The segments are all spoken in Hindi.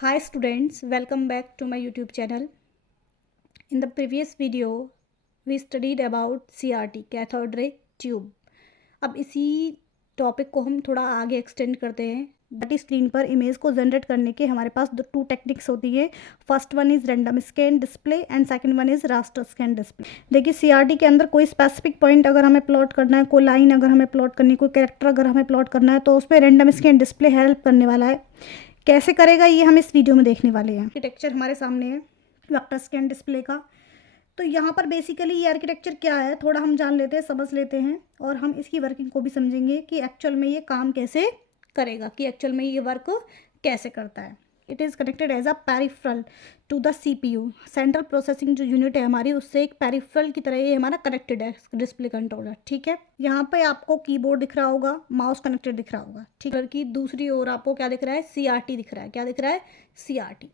Hi students, welcome back to my YouTube channel. In the previous video, we studied about CRT, cathode ray tube. अब इसी टॉपिक को हम थोड़ा आगे एक्सटेंड करते हैं। डाटी स्क्रीन पर इमेज को जनरेट करने के हमारे पास टू टेक्निक्स होती है। First one is random scan display and second one is raster scan display. देखिए सीआरटी के अंदर कोई स्पेसिफिक पॉइंट अगर हमें प्लॉट करना है, कोई लाइन अगर हमें प्लॉट करनी है, कोई कैरेक्टर अगर हमें प्लॉट करना है, तो उसमें रैंडम स्कैन डिस्प्ले हेल्प करने वाला है। कैसे करेगा ये हम इस वीडियो में देखने वाले हैं। आर्किटेक्चर हमारे सामने है वेक्टर स्कैन डिस्प्ले का। तो यहाँ पर बेसिकली ये आर्किटेक्चर क्या है थोड़ा हम जान लेते हैं, समझ लेते हैं, और हम इसकी वर्किंग को भी समझेंगे कि एक्चुअल में ये काम कैसे करेगा, कि एक्चुअल में ये वर्क कैसे करता है। It is connected as a peripheral to the CPU. Central processing जो यूनिट है हमारी, उससे एक पेरिफेरल की तरह ये हमारा कनेक्टेड है डिस्प्ले कंट्रोलर। ठीक है, यहाँ पे आपको कीबोर्ड दिख रहा होगा, माउस कनेक्टेड दिख रहा होगा। ठीक है, की दूसरी ओर आपको क्या दिख रहा है, सीआरटी दिख रहा है। क्या दिख रहा है, सीआरटी।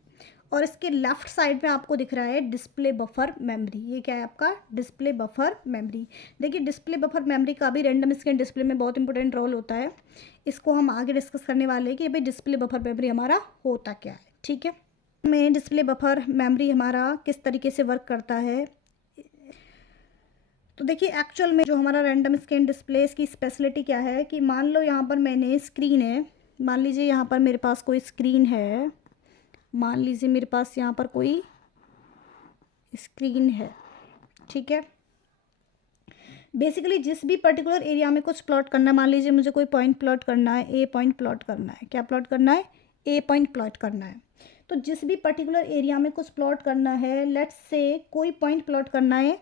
और इसके लेफ्ट साइड में आपको दिख रहा है डिस्प्ले बफर मेमोरी। ये क्या है आपका, डिस्प्ले बफर मेमोरी। देखिए डिस्प्ले बफर मेमोरी का भी रैंडम स्कैन डिस्प्ले में बहुत इंपॉर्टेंट रोल होता है। इसको हम आगे डिस्कस करने वाले हैं कि भाई डिस्प्ले बफर मेमोरी हमारा होता क्या है। ठीक है, में डिस्प्ले बफर मेमोरी हमारा किस तरीके से वर्क करता है। तो देखिए एक्चुअल में जो हमारा रैंडम स्कैन डिस्प्ले, इसकी स्पेशलिटी क्या है कि मान लो यहाँ पर मैंने स्क्रीन है, मान लीजिए यहाँ पर मेरे पास कोई स्क्रीन है, मान लीजिए मेरे पास यहाँ पर कोई स्क्रीन है। ठीक है, बेसिकली जिस भी पर्टिकुलर एरिया में कुछ प्लॉट करना है, मान लीजिए मुझे कोई पॉइंट प्लॉट करना है, ए पॉइंट प्लॉट करना है। क्या प्लॉट करना है, ए पॉइंट प्लॉट करना है। तो जिस भी पर्टिकुलर एरिया में कुछ प्लॉट करना है, लेट्स से कोई पॉइंट प्लॉट करना है,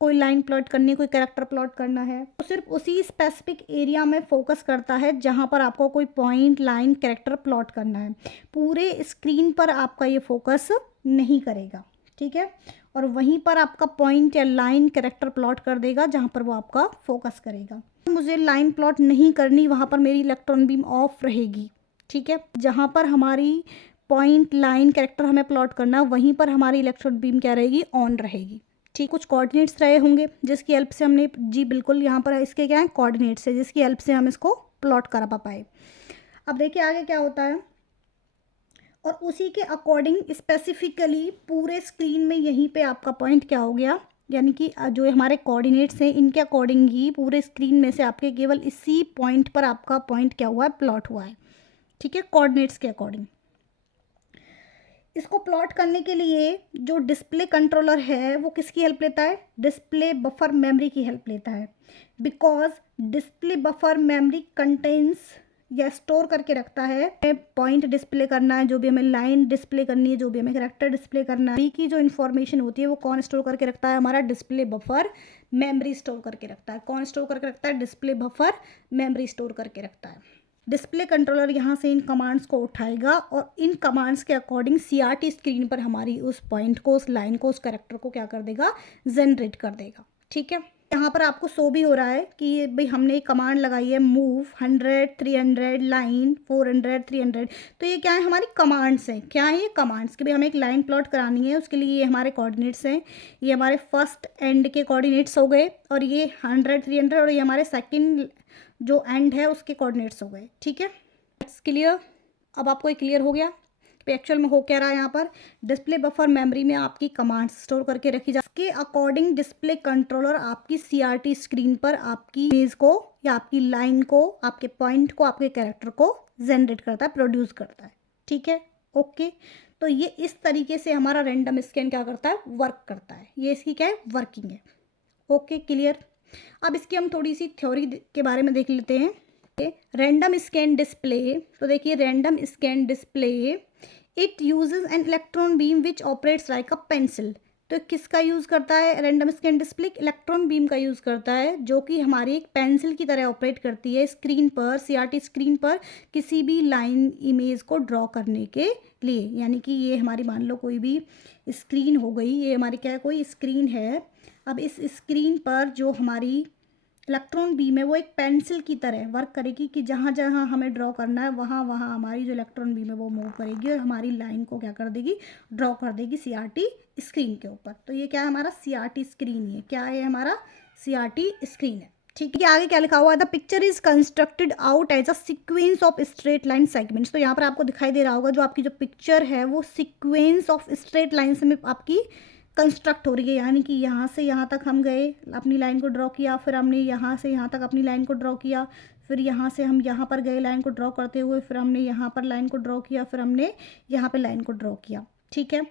कोई लाइन प्लॉट करनी है, कोई कैरेक्टर प्लॉट करना है, तो सिर्फ उसी स्पेसिफिक एरिया में फोकस करता है जहाँ पर आपको कोई पॉइंट, लाइन, कैरेक्टर प्लॉट करना है। पूरे स्क्रीन पर आपका ये फोकस नहीं करेगा। ठीक है, और वहीं पर आपका पॉइंट या लाइन, कैरेक्टर प्लॉट कर देगा जहाँ पर वो आपका फोकस करेगा। मुझे लाइन प्लॉट नहीं करनी, वहाँ पर मेरी इलेक्ट्रॉन बीम ऑफ रहेगी। ठीक है, जहाँ पर हमारी पॉइंट, लाइन, कैरेक्टर हमें प्लॉट करना, वहीं पर हमारी इलेक्ट्रॉन बीम क्या रहेगी, ऑन रहेगी। ठीक, कुछ कोऑर्डिनेट्स रहे होंगे जिसकी हेल्प से हमने, जी बिल्कुल यहाँ पर इसके क्या है, कोऑर्डिनेट्स है, जिसकी हेल्प से हम इसको प्लॉट करा पाए। अब देखिए आगे क्या होता है, और उसी के अकॉर्डिंग स्पेसिफिकली पूरे स्क्रीन में यहीं पे आपका पॉइंट क्या हो गया, यानी कि जो हमारे कोऑर्डिनेट्स हैं इनके अकॉर्डिंग ही पूरे स्क्रीन में से आपके केवल इसी पॉइंट पर आपका पॉइंट क्या हुआ है, प्लॉट हुआ है। ठीक है, कोऑर्डिनेट्स के अकॉर्डिंग। इसको प्लॉट करने के लिए जो डिस्प्ले कंट्रोलर है वो किसकी हेल्प लेता है, डिस्प्ले बफर मेमोरी की हेल्प लेता है। Because display buffer memory contains या स्टोर करके रखता है पॉइंट डिस्प्ले करना है, जो भी हमें लाइन डिस्प्ले करनी है, जो भी हमें कैरेक्टर डिस्प्ले करना है, की जो इन्फॉर्मेशन होती है वो कौन स्टोर करके रखता है, हमारा डिस्प्ले बफर मेमोरी स्टोर करके रखता है। कौन स्टोर करके रखता है, डिस्प्ले बफर मेमोरी स्टोर करके रखता है। डिस्प्ले कंट्रोलर यहाँ से इन कमांड्स को उठाएगा और इन कमांड्स के अकॉर्डिंग सीआरटी स्क्रीन पर हमारी उस पॉइंट को, उस लाइन को, उस कैरेक्टर को क्या कर देगा, जनरेट कर देगा। ठीक है, यहाँ पर आपको शो भी हो रहा है कि भाई हमने एक कमांड लगाई है मूव 100 300 लाइन 400 300। तो ये क्या है, हमारी कमांड्स हैं। क्या है ये, कमांड्स, कि भाई हमें एक लाइन प्लॉट करानी है, उसके लिए ये हमारे कोऑर्डिनेट्स हैं। ये हमारे फर्स्ट एंड के कोऑर्डिनेट्स हो गए, और ये 100 300, और ये हमारे सेकेंड जो एंड है उसके कोऑर्डिनेट्स हो गए। ठीक है, इट्स क्लियर। अब आपको ये क्लियर हो गया कि एक्चुअल में हो क्या रहा है। यहाँ पर डिस्प्ले बफर मेमोरी में आपकी कमांड्स स्टोर करके रखी जा, इसके अकॉर्डिंग डिस्प्ले कंट्रोलर आपकी सीआरटी स्क्रीन पर आपकी इमेज को या आपकी लाइन को, आपके पॉइंट को, आपके कैरेक्टर को जनरेट करता है, प्रोड्यूस करता है। ठीक है, ओके। तो ये इस तरीके से हमारा रैंडम स्कैन क्या करता है, वर्क करता है। ये इसकी क्या है, वर्किंग है। Okay, clear. अब इसकी हम थोड़ी सी थ्योरी के बारे में देख लेते हैं। रैंडम स्कैन डिस्प्ले, तो देखिए random scan display it uses an electron beam which operates like a pencil. तो किसका यूज़ करता है random scan display, electron beam का यूज़ करता है, जो कि हमारी एक पेंसिल की तरह ऑपरेट करती है स्क्रीन पर, सीआरटी स्क्रीन पर किसी भी लाइन इमेज को ड्रॉ करने के लिए। यानी कि ये हमारी मान लो कोई भी स्क्रीन हो गई, ये हमारी क्या है, कोई स्क्रीन है। अब इस स्क्रीन पर जो हमारी इलेक्ट्रॉन बीम है वो एक पेंसिल की तरह वर्क करेगी, कि जहाँ जहाँ हमें ड्रॉ करना है वहाँ वहाँ हमारी जो इलेक्ट्रॉन बीम है वो मूव करेगी और हमारी लाइन को क्या कर देगी, ड्रॉ कर देगी सीआरटी स्क्रीन के ऊपर। तो ये क्या है, हमारा सीआरटी स्क्रीन ही है। क्या है, हमारा सीआरटी स्क्रीन है। ठीक है, आगे क्या लिखा हुआ है, the picture is constructed out as a sequence of straight line segments. तो यहाँ पर आपको दिखाई दे रहा होगा जो आपकी जो पिक्चर है वो सीक्वेंस ऑफ स्ट्रेट लाइन्स में आपकी कंस्ट्रक्ट हो रही है, यानी कि यहाँ से यहाँ तक हम गए, अपनी लाइन को ड्रॉ किया, फिर हमने यहाँ से यहाँ तक अपनी लाइन को ड्रॉ किया, फिर यहाँ से हम यहाँ पर गए लाइन को ड्रॉ करते हुए, फिर हमने यहाँ पर लाइन को ड्रॉ किया, फिर हमने यहाँ पर लाइन को ड्रॉ किया। ठीक है,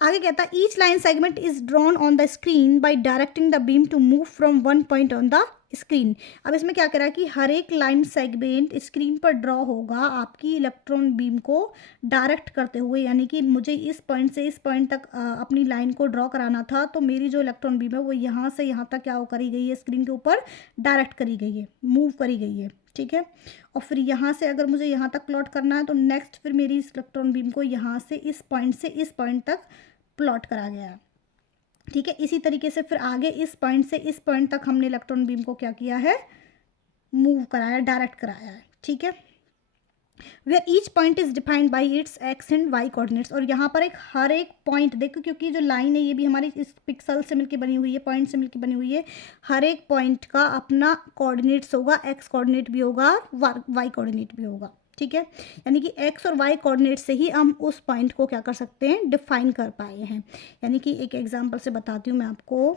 आगे कहता है each line segment is drawn on the screen by directing the beam to move from one point on the screen. अब इसमें क्या करा कि हर एक लाइन सेगमेंट स्क्रीन पर ड्रॉ होगा आपकी इलेक्ट्रॉन बीम को डायरेक्ट करते हुए, यानी कि मुझे इस पॉइंट से इस पॉइंट तक अपनी लाइन को ड्रॉ कराना था, तो मेरी जो इलेक्ट्रॉन बीम है वो यहाँ से यहाँ तक क्या करी गई है, स्क्रीन के ऊपर डायरेक्ट करी गई है, मूव करी गई है। ठीक है, और फिर यहाँ से अगर मुझे यहाँ तक प्लॉट करना है तो नेक्स्ट फिर मेरी इस इलेक्ट्रॉन बीम को यहाँ से इस पॉइंट तक प्लॉट करा गया है। ठीक है, इसी तरीके से फिर आगे इस पॉइंट से इस पॉइंट तक हमने इलेक्ट्रॉन बीम को क्या किया है, मूव कराया, डायरेक्ट कराया है। ठीक है, where each point is defined by its X and Y coordinates. और यहाँ पर हर एक पॉइंट देखो, क्योंकि जो लाइन है ये भी हमारी इस पिक्सल से मिलकर बनी हुई है, पॉइंट से मिलकर बनी हुई है, हर एक पॉइंट का अपना कोऑर्डिनेट्स होगा, एक्स कोऑर्डिनेट भी होगा, वाई कोऑर्डिनेट भी होगा। ठीक है, यानी कि एक्स और वाई कोऑर्डिनेट से ही हम उस पॉइंट को क्या कर सकते हैं, डिफाइन कर पाए हैं। यानी कि एक एग्जांपल से बताती हूँ मैं आपको,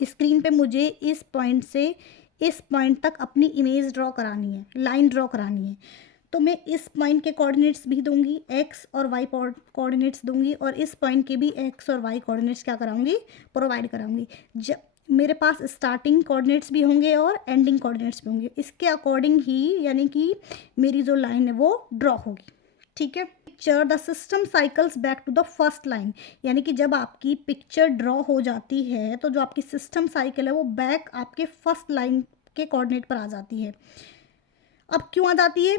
स्क्रीन पे मुझे इस पॉइंट से इस पॉइंट तक अपनी इमेज ड्रॉ करानी है, लाइन ड्रॉ करानी है, तो मैं इस पॉइंट के कोऑर्डिनेट्स भी दूंगी, एक्स और वाई कोऑर्डिनेट्स दूंगी, और इस पॉइंट के भी एक्स और वाई कोऑर्डिनेट्स क्या कराऊंगी, प्रोवाइड कराऊंगी। जब मेरे पास स्टार्टिंग कोऑर्डिनेट्स भी होंगे और एंडिंग कोऑर्डिनेट्स भी होंगे, इसके अकॉर्डिंग ही यानी कि मेरी जो लाइन है वो ड्रॉ होगी। ठीक है, picture the system cycles back to the first line, यानी कि जब आपकी पिक्चर ड्रॉ हो जाती है तो जो आपकी सिस्टम साइकिल है वो बैक आपके फर्स्ट लाइन के कोऑर्डिनेट पर आ जाती है। अब क्यों आ जाती है,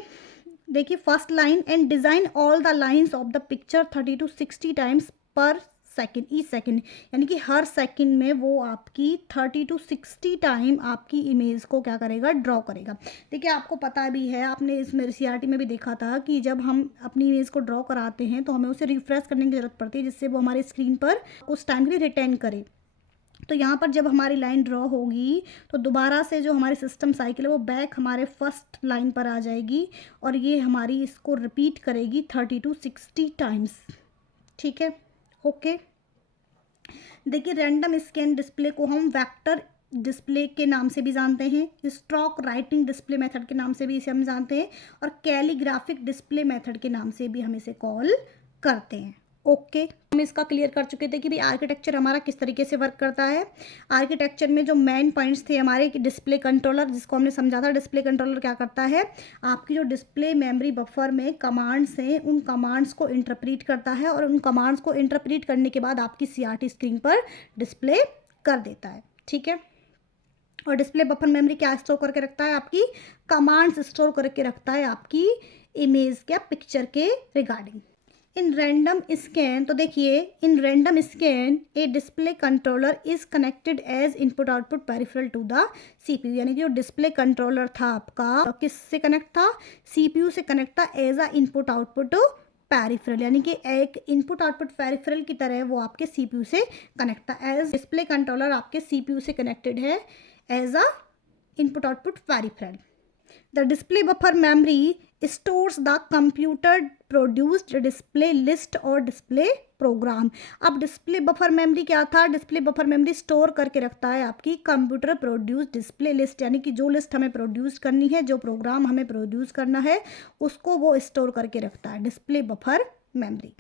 देखिए, first line and design all the lines of the picture 30 to 60 times पर सेकेंड, ईच सेकेंड, यानी कि हर सेकेंड में वो आपकी 30 to 60 टाइम आपकी इमेज को क्या करेगा, ड्रॉ करेगा। देखिए, आपको पता भी है, आपने इसमें CRT में भी देखा था कि जब हम अपनी इमेज को ड्रॉ कराते हैं तो हमें उसे रिफ्रेश करने की ज़रूरत पड़ती है, जिससे वो हमारी स्क्रीन पर उस टाइम के लिए रिटेन करे। तो यहाँ पर जब हमारी लाइन ड्रॉ होगी तो दोबारा से जो हमारी सिस्टम साइकिल है वो बैक हमारे फर्स्ट लाइन पर आ जाएगी, और ये हमारी इसको रिपीट करेगी 30 to 60 टाइम्स। ठीक है, ओके। देखिए, रैंडम स्कैन डिस्प्ले को हम वेक्टर डिस्प्ले के नाम से भी जानते हैं, स्ट्रोक राइटिंग डिस्प्ले मेथड के नाम से भी इसे हम जानते हैं, और कैलीग्राफिक डिस्प्ले मेथड के नाम से भी हम इसे कॉल करते हैं। ओके, हम इसका क्लियर कर चुके थे कि भाई आर्किटेक्चर हमारा किस तरीके से वर्क करता है। आर्किटेक्चर में जो मेन पॉइंट्स थे हमारे कि डिस्प्ले कंट्रोलर, जिसको हमने समझा था, डिस्प्ले कंट्रोलर क्या करता है, आपकी जो डिस्प्ले मेमोरी बफर में कमांड्स हैं उन कमांड्स को इंटरप्रीट करता है, और उन कमांड्स को इंटरप्रीट करने के बाद आपकी CRT स्क्रीन पर डिस्प्ले कर देता है। ठीक है, और डिस्प्ले बफर मेमोरी क्या स्टोर करके रखता है, आपकी कमांड्स स्टोर करके रखता है आपकी इमेज या पिक्चर के रिगार्डिंग। इन रैंडम स्कैन, तो देखिए, in random scan a display controller is connected as input output peripheral to the CPU, यानी कि जो डिस्प्ले कंट्रोलर था आपका किससे कनेक्ट था, CPU से कनेक्ट था as a input output peripheral, यानी कि एक इनपुट आउटपुट पेरिफेरल की तरह वो आपके CPU से कनेक्ट था। एज डिस्प्ले कंट्रोलर आपके CPU से कनेक्टेड है as a input output peripheral. The display buffer memory stores the computer produced display list और display program। अब डिस्प्ले बफर मेमोरी क्या था, डिस्प्ले बफर मेमोरी स्टोर करके रखता है आपकी कंप्यूटर प्रोड्यूस डिस्प्ले लिस्ट, यानी कि जो लिस्ट हमें प्रोड्यूस करनी है, जो प्रोग्राम हमें प्रोड्यूस करना है, उसको वो स्टोर करके रखता है डिस्प्ले बफर मेमोरी।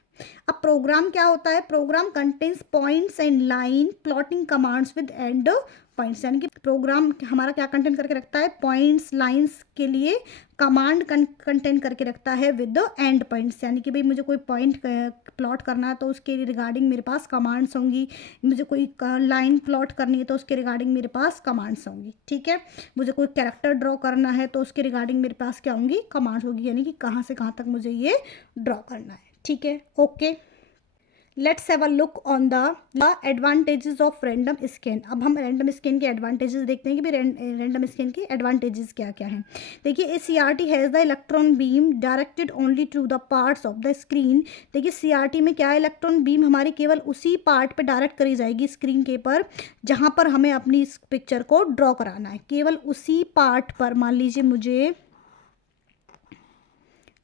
अब प्रोग्राम क्या होता है, program contains points and line plotting commands with end points, यानी कि प्रोग्राम हमारा क्या कंटेंट करके रखता है, पॉइंट्स, लाइंस के लिए कमांड कंटेंट करके रखता है विद एंड पॉइंट्स, यानी कि भाई मुझे कोई पॉइंट प्लॉट करना है तो उसके रिगार्डिंग मेरे पास कमांड्स होंगी, मुझे कोई लाइन प्लॉट करनी है तो उसके रिगार्डिंग मेरे पास कमांड्स होंगी। ठीक है, मुझे कोई कैरेक्टर ड्रॉ करना है तो उसके रिगार्डिंग मेरे पास क्या होंगी, कमांड्स होगी, यानी कि कहाँ से कहाँ तक मुझे ये ड्रॉ करना है। ठीक है, okay. Let's have a look on the advantages of random scan. अब हम रैंडम स्कैन के एडवांटेजेस देखते हैं कि भाई रैंडम स्कैन के एडवांटेजेस क्या क्या हैं। देखिए, a CRT has the electron beam directed only to the parts of the screen. देखिए, CRT में क्या है, इलेक्ट्रॉन बीम हमारी केवल उसी पार्ट पे डायरेक्ट करी जाएगी स्क्रीन के पर जहाँ पर हमें अपनी इस पिक्चर को ड्रॉ कराना है, केवल उसी पार्ट पर। मान लीजिए मुझे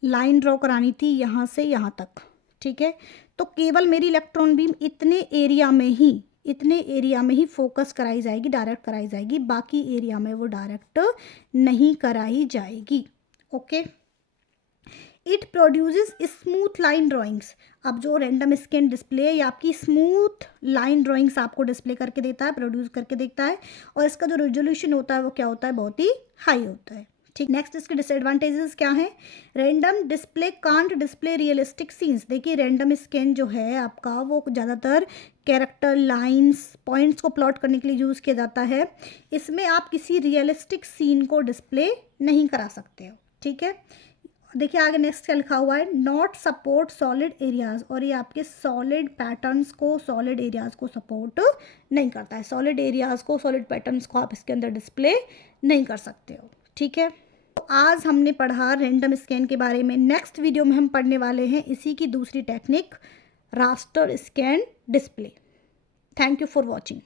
लाइन ड्रॉ करानी थी यहाँ से यहाँ तक, ठीक है, तो केवल मेरी इलेक्ट्रॉन बीम इतने एरिया में ही फोकस कराई जाएगी, डायरेक्ट कराई जाएगी, बाकी एरिया में वो डायरेक्ट नहीं कराई जाएगी। Okay, it produces smooth line drawings. अब जो रैंडम स्कैन डिस्प्ले ये आपकी स्मूथ लाइन ड्राइंग्स आपको डिस्प्ले करके देता है, प्रोड्यूस करके देता है, और इसका जो रेजोल्यूशन होता है वो क्या होता है, बहुत ही हाई होता है। ठीक, नेक्स्ट इसके डिसएडवांटेजेस क्या हैं। Random display can't display realistic scenes. देखिए, रैंडम स्कैन जो है आपका वो ज़्यादातर कैरेक्टर, लाइंस, पॉइंट्स को प्लॉट करने के लिए यूज़ किया जाता है। इसमें आप किसी रियलिस्टिक सीन को डिस्प्ले नहीं करा सकते हो। ठीक है, देखिए आगे नेक्स्ट क्या लिखा हुआ है, नॉट सपोर्ट सॉलिड एरियाज। और ये आपके सॉलिड पैटर्न्स को, सॉलिड एरियाज को सपोर्ट नहीं करता है। सॉलिड एरियाज को, सॉलिड पैटर्न्स को आप इसके अंदर डिस्प्ले नहीं कर सकते हो। ठीक है, तो आज हमने पढ़ा रैंडम स्कैन के बारे में। नेक्स्ट वीडियो में हम पढ़ने वाले हैं इसी की दूसरी technique, raster scan display. Thank you for watching.